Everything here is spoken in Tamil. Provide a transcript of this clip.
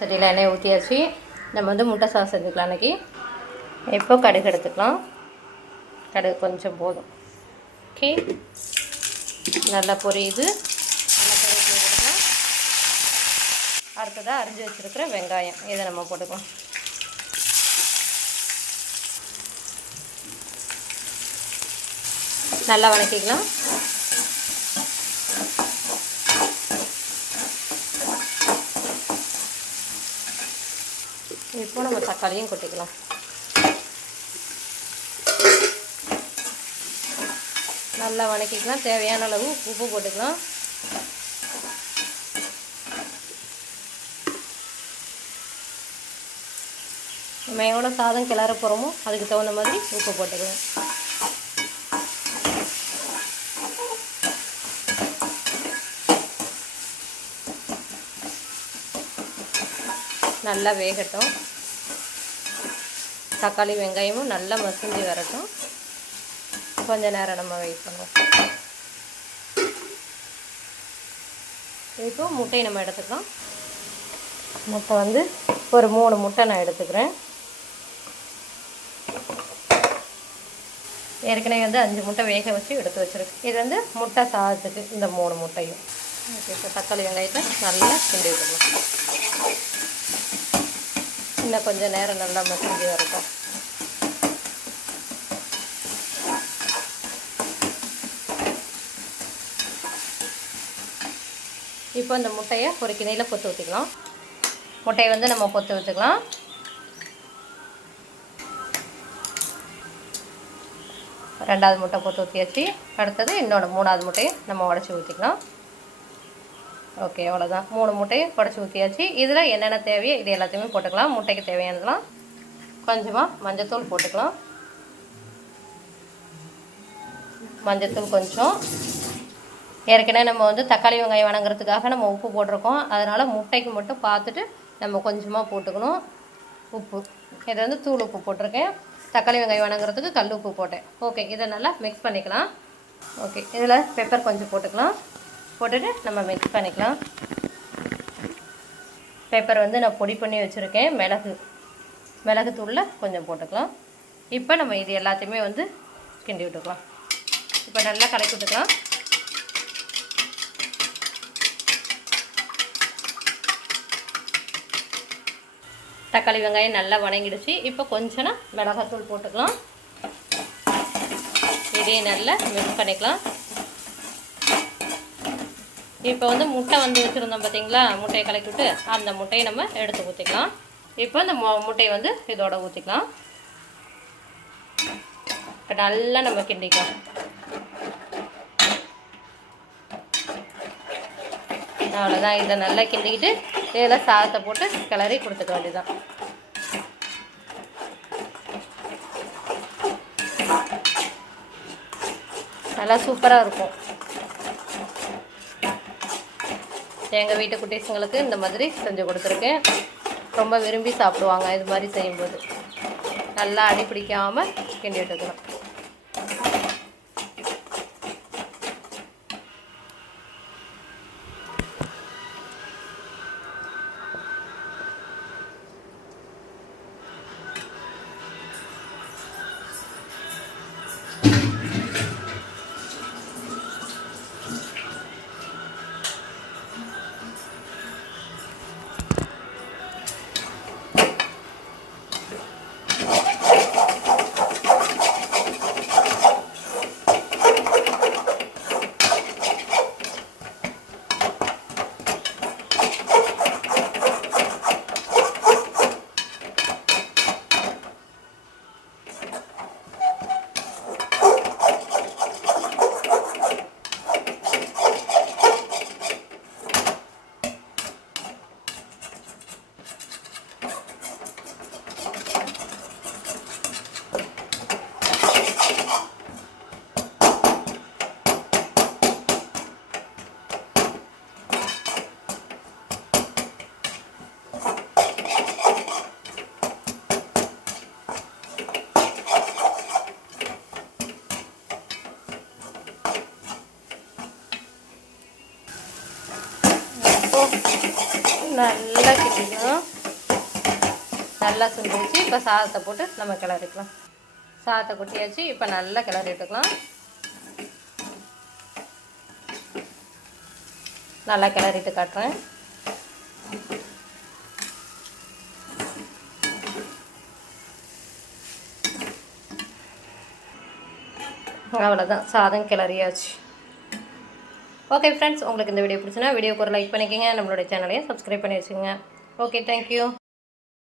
சட்டியில் எண்ணெய் ஊற்றியாச்சு. நம்ம வந்து முட்டை சாஸ் செஞ்சுக்கலாம் அன்றைக்கி. இப்போ கடுகு எடுத்துக்கலாம். கடுகு கொஞ்சம் போதும். ஓகே, நல்லா பொரியுது. நல்லா கருவேப்பிலை போட்டுக்கலாம். அடுத்ததாக அரிஞ்சு வச்சுருக்கிற வெங்காயம் இதை நம்ம போட்டுக்கலாம். நல்லா வதக்கிக்கலாம். இப்போ நம்ம தக்காளியும் கொட்டிக்கலாம். நல்லா வதக்கிக்கலாம். தேவையான அளவு உப்பு போட்டுக்கலாம். நம்ம எவ்வளோ சாதம் கிளற போகிறோமோ அதுக்கு தகுந்த மாதிரி உப்பு போட்டுக்கலாம். நல்லா வேகட்டும். தக்காளி வெங்காயமும் நல்லா மசிஞ்சு வரட்டும். கொஞ்சம் நேரம் நம்ம வெயிட் பண்ணுவோம். இப்போ முட்டையை நம்ம எடுத்துக்கலாம். முட்டை வந்து ஒரு 3 முட்டை நான் எடுத்துக்கிறேன். ஏற்கனவே வந்து 5 முட்டை வேக வச்சு எடுத்து வச்சுருக்கேன். இது வந்து முட்டை சாதத்துக்கு இந்த 3 முட்டையும். ஓகே, இப்போ தக்காளி வெங்காயத்தை நல்லா கிண்டி விட்டுக்கலாம். இன்னும் கொஞ்சம் நேரம் நல்லா மசிஞ்சு வரட்டும். இப்போ இந்த முட்டையை ஒரு கிணையில் பொத்து ஊற்றிக்கலாம். முட்டையை வந்து நம்ம பொத்து வச்சுக்கலாம். ரெண்டாவது முட்டை பொத்து ஊற்றியாச்சு. அடுத்தது இன்னொரு 3ஆவது முட்டையை நம்ம உடச்சி ஊற்றிக்கலாம். ஓகே, அவ்வளோதான். 3 முட்டையை உடச்சி ஊற்றியாச்சு. இதில் என்னென்ன தேவையோ இது எல்லாத்தையுமே போட்டுக்கலாம். முட்டைக்கு தேவையானதெல்லாம் கொஞ்சமாக மஞ்சத்தூள் போட்டுக்கலாம். மஞ்சத்தூள் கொஞ்சம். ஏற்கனவே நம்ம வந்து தக்காளி வெங்காயம் வணங்குறதுக்காக நம்ம உப்பு போட்டிருக்கோம். அதனால் முட்டைக்கு மட்டும் பார்த்துட்டு நம்ம கொஞ்சமாக போட்டுக்கணும் உப்பு. இதை வந்து தூள் உப்பு போட்டிருக்கேன். தக்காளி வெங்காயம் வணங்குறதுக்கு கல் உப்பு போட்டேன். ஓகே, இதை நல்லா மிக்ஸ் பண்ணிக்கலாம். ஓகே, இதில் பெப்பர் கொஞ்சம் போட்டுக்கலாம். போட்டுட்டு நம்ம மிக்ஸ் பண்ணிக்கலாம். பெப்பர் வந்து நான் பொடி பண்ணி வச்சுருக்கேன். மிளகு தூளில் கொஞ்சம் போட்டுக்கலாம். இப்போ நம்ம இது எல்லாத்தையுமே வந்து கிண்டி விட்டுக்கலாம். இப்போ நல்லா கலக்கி விட்டுக்கலாம். தக்காளி வெங்காயம் நல்லா வணங்கிடுச்சு. இப்போ கொஞ்சம் மிளகாத்தூள் போட்டுக்கலாம். இதையும் நல்லா மிக்ஸ் பண்ணிக்கலாம். இப்போ வந்து முட்டை வந்து வச்சுருந்தோம் பார்த்தீங்களா, முட்டையை கலக்கி விட்டு அந்த முட்டையை நம்ம எடுத்து ஊற்றிக்கலாம். இப்போ இந்த முட்டையை வந்து இதோட ஊற்றிக்கலாம். இப்போ நல்லா நம்ம கிண்டிக்கலாம். அவ்வளோதான். இதை நல்லா கிண்டிக்கிட்டு இதில் சாதத்தை போட்டு கிளறி கொடுத்துக்க வேண்டியதுதான். நல்லா சூப்பராக இருக்கும். எங்கள் வீட்டு குட்டீஸுங்களுக்கு இந்த மாதிரி செஞ்சு கொடுத்துருக்கேன். ரொம்ப விரும்பி சாப்பிடுவாங்க. இது மாதிரி செய்யும்போது நல்லா அடி பிடிக்காமல் கிண்டி விட்டுக்கலாம். நல்லா சுண்டிடுச்சு. இப்போ சாதத்தை போட்டு நம்ம கிளறிக்கலாம். சாதத்தை கொட்டியாச்சு. இப்போ நல்லா கிளறி விட்டுக்கலாம். நல்லா கிளறிட்டு காட்டுறேன். அவ்வளோதான், சாதம் கிளறியாச்சு. ஓகே ஃப்ரெண்ட்ஸ், உங்களுக்கு இந்த வீடியோ பிடிச்சுன்னா வீடியோக்கு ஒரு லைக் பண்ணிக்கோங்க. நம்மளுடைய சேனலையும் சப்ஸ்கிரைப் பண்ணி வச்சுக்கோங்க. Okay, thank you.